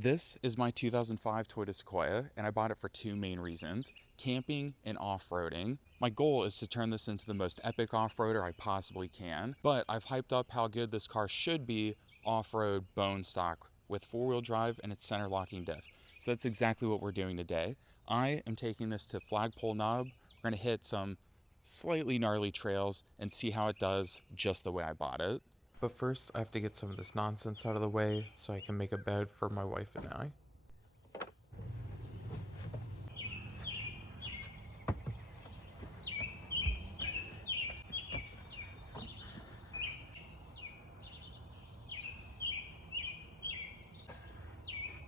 This is my 2005 Toyota Sequoia, and I bought it for two main reasons: camping and off-roading. My goal is to turn this into the most epic off-roader I possibly can, but I've hyped up how good this car should be off-road bone stock with four-wheel drive and its center locking diff. So that's exactly what we're doing today. I am taking this to Flagpole Knob. We're going to hit some slightly gnarly trails and see how it does just the way I bought it. But first, I have to get some of this nonsense out of the way so I can make a bed for my wife and I.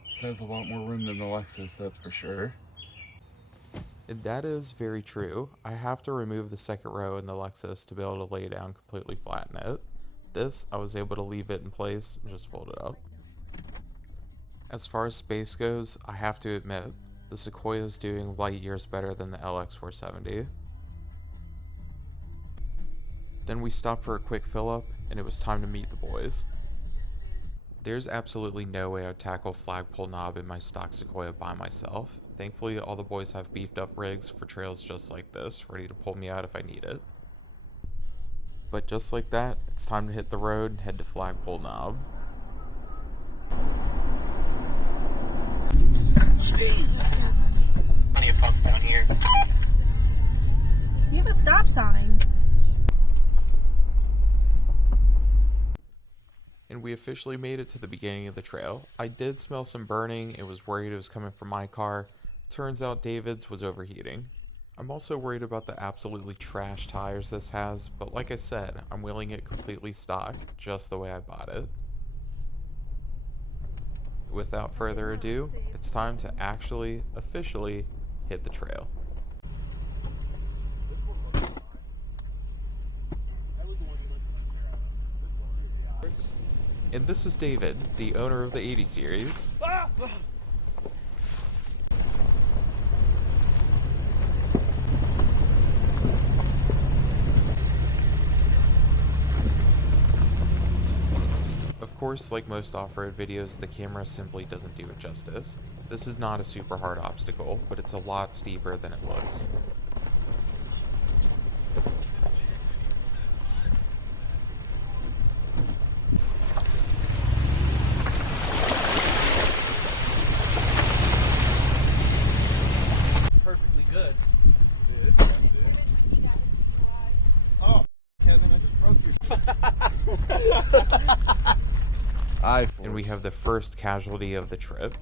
This has a lot more room than the Lexus, that's for sure. And that is very true. I have to remove the second row in the Lexus to be able to lay it down completely flat in it. This, I was able to leave it in place and just fold it up. As far as space goes, I have to admit, the Sequoia is doing light years better than the LX470. Then we stopped for a quick fill up, and it was time to meet the boys. There's absolutely no way I'd tackle Flagpole Knob in my stock Sequoia by myself. Thankfully, all the boys have beefed up rigs for trails just like this, ready to pull me out if I need it. But just like that, it's time to hit the road and head to Flagpole Knob. Jesus. Plenty of pumps down here. You have a stop sign. And we officially made it to the beginning of the trail. I did smell some burning and was worried it was coming from my car. Turns out David's was overheating. I'm also worried about the absolutely trash tires this has, but like I said, I'm wheeling it completely stock, just the way I bought it. Without further ado, it's time to actually, officially hit the trail. And this is David, the owner of the 80 series. Of course, like most off-road videos, the camera simply doesn't do it justice. This is not a super hard obstacle, but it's a lot steeper than it looks. Perfectly good. And we have the first casualty of the trip.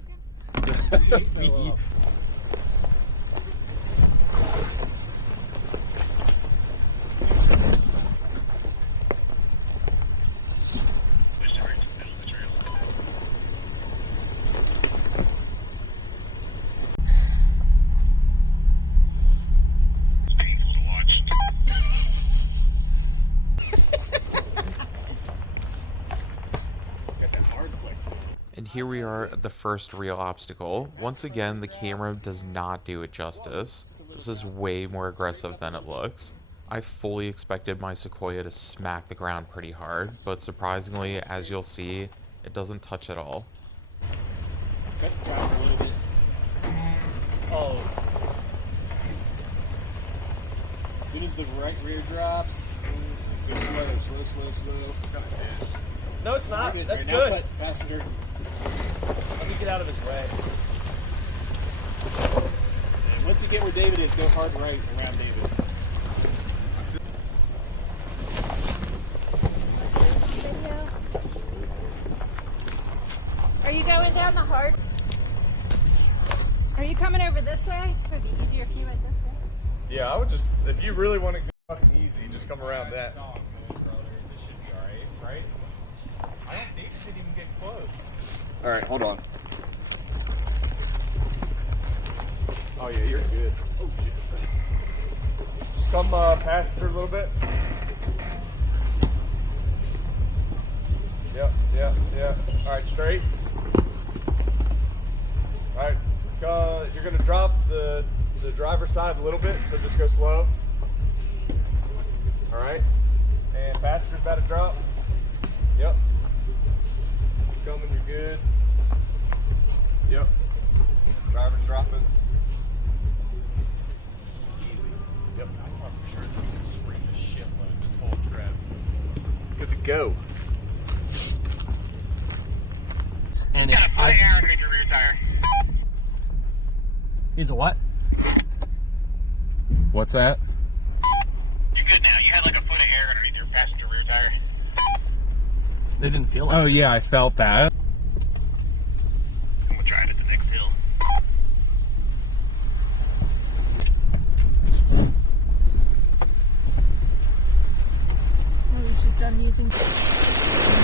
And here we are at the first real obstacle. Once again, the camera does not do it justice. This is way more aggressive than it looks. I fully expected my Sequoia to smack the ground pretty hard, but surprisingly, as you'll see, it doesn't touch at all. Cut down a little bit. Oh. As soon as the right rear drops, go slow. No, it's not. That's good. Now passenger. Let me get out of his way. And once you get where David is, go hard right around David. Are you going down the hard? Are you coming over this way? It'd be easier if you went this way. Yeah, I would just, if you really want to go fucking easy, just come around that. This should be alright, right? I don't think it didn't even get close. All right, hold on. Oh yeah, you're good. Oh shit. Just come past her a little bit. Yep. Alright, straight. Alright, you're gonna drop the driver's side a little bit, so just go slow. Alright. And passenger's about to drop. Yep. Coming, you're good. go. And Got a foot of air underneath your rear tire. he's a what? What's that? You're good now. You had like a foot of air underneath your passenger rear tire. They didn't feel it. Oh yeah, I felt that. I'm gonna try it at the next hill. I was just done using.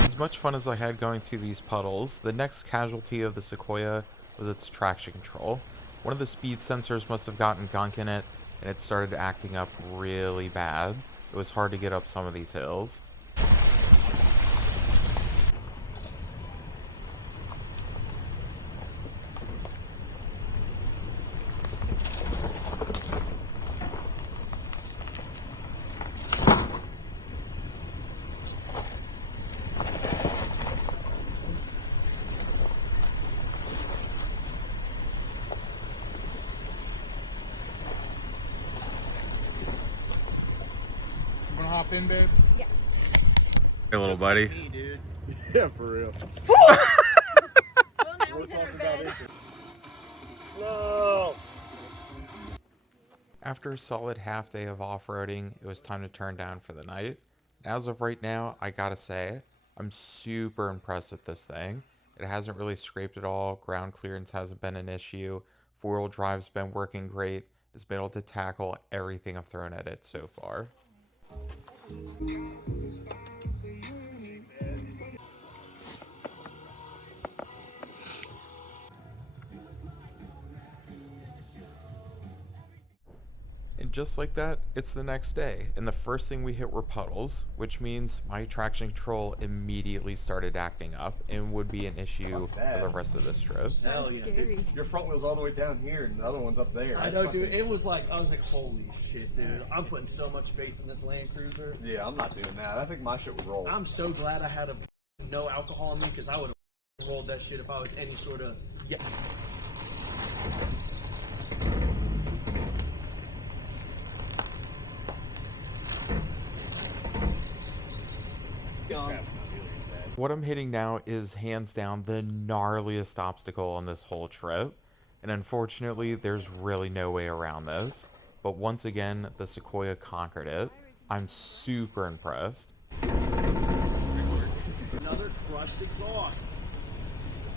As much fun as I had going through these puddles, the next casualty of the Sequoia was its traction control. One of the speed sensors must have gotten gunk in it, and it started acting up really bad. It was hard to get up some of these hills. You wanna hop in, babe? Hey, little buddy. Me, dude. Yeah, for real. Well, now he's in our bed. No. After a solid half day of off-roading, it was time to turn down for the night. As of right now, I gotta say, I'm super impressed with this thing. It hasn't really scraped at all, ground clearance hasn't been an issue, four-wheel drive's been working great, it's been able to tackle everything I've thrown at it so far. And just like that, it's the next day, and the first thing we hit were puddles, which means my traction control immediately started acting up and would be an issue for the rest of this trip. Hell yeah. Scary. Your front wheel's all the way down here, and the other one's up there. I know, dude. It was like, I was like, holy shit, dude. I'm putting so much faith in this Land Cruiser. Yeah, I'm not doing that. I think my shit would roll. I'm so glad I had no alcohol in me, because I would have rolled that shit if I was any sort of. Yeah. What I'm hitting now is hands down the gnarliest obstacle on this whole trip, and unfortunately there's really no way around this, but once again the Sequoia conquered it. I'm super impressed. Another crushed exhaust.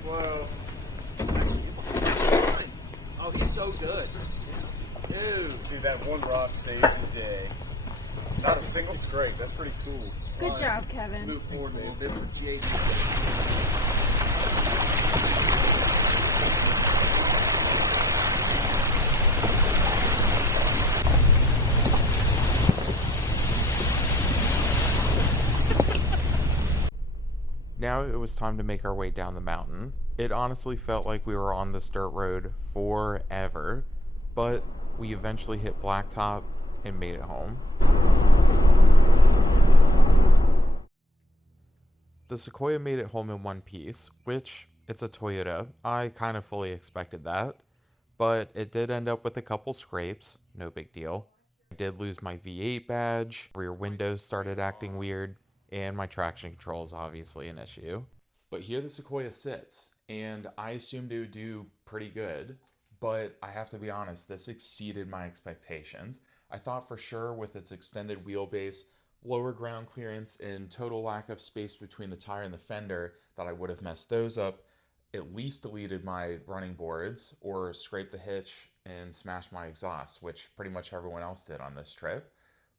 Whoa. Oh, he's so good. Dude, that one rock saved the day. Not a single scrape. That's pretty cool. Good job, Kevin. Move forward, man. This is Jake. Now it was time to make our way down the mountain. It honestly felt like we were on this dirt road forever, but we eventually hit blacktop and made it home. The Sequoia made it home in one piece, which, it's a Toyota. I kind of fully expected that, but it did end up with a couple scrapes, no big deal. I did lose my V8 badge, rear windows started acting weird, and my traction control is obviously an issue. But here the Sequoia sits, and I assumed it would do pretty good, but I have to be honest, this exceeded my expectations. I thought for sure with its extended wheelbase, lower ground clearance, and total lack of space between the tire and the fender that I would have messed those up, at least deleted my running boards or scraped the hitch and smashed my exhaust, which pretty much everyone else did on this trip.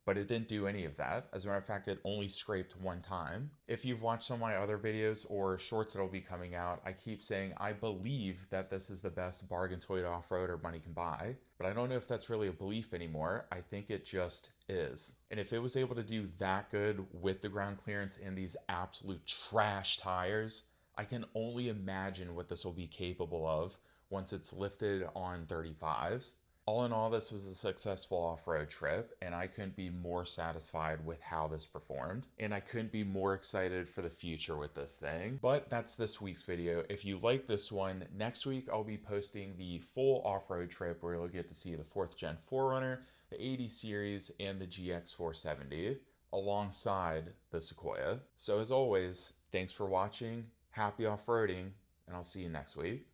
But it didn't do any of that. As a matter of fact, it only scraped one time. If you've watched some of my other videos or shorts that'll be coming out, I keep saying I believe that this is the best bargain Toyota off-roader money can buy. But I don't know if that's really a belief anymore. I think it just is. And if it was able to do that good with the ground clearance and these absolute trash tires, I can only imagine what this will be capable of once it's lifted on 35s. All in all, this was a successful off-road trip, and I couldn't be more satisfied with how this performed, and I couldn't be more excited for the future with this thing. But that's this week's video. If you like this one, next week I'll be posting the full off-road trip where you'll get to see the 4th Gen 4Runner, the 80 series, and the GX470. alongside the Sequoia. So as always, thanks for watching, happy off-roading, and I'll see you next week.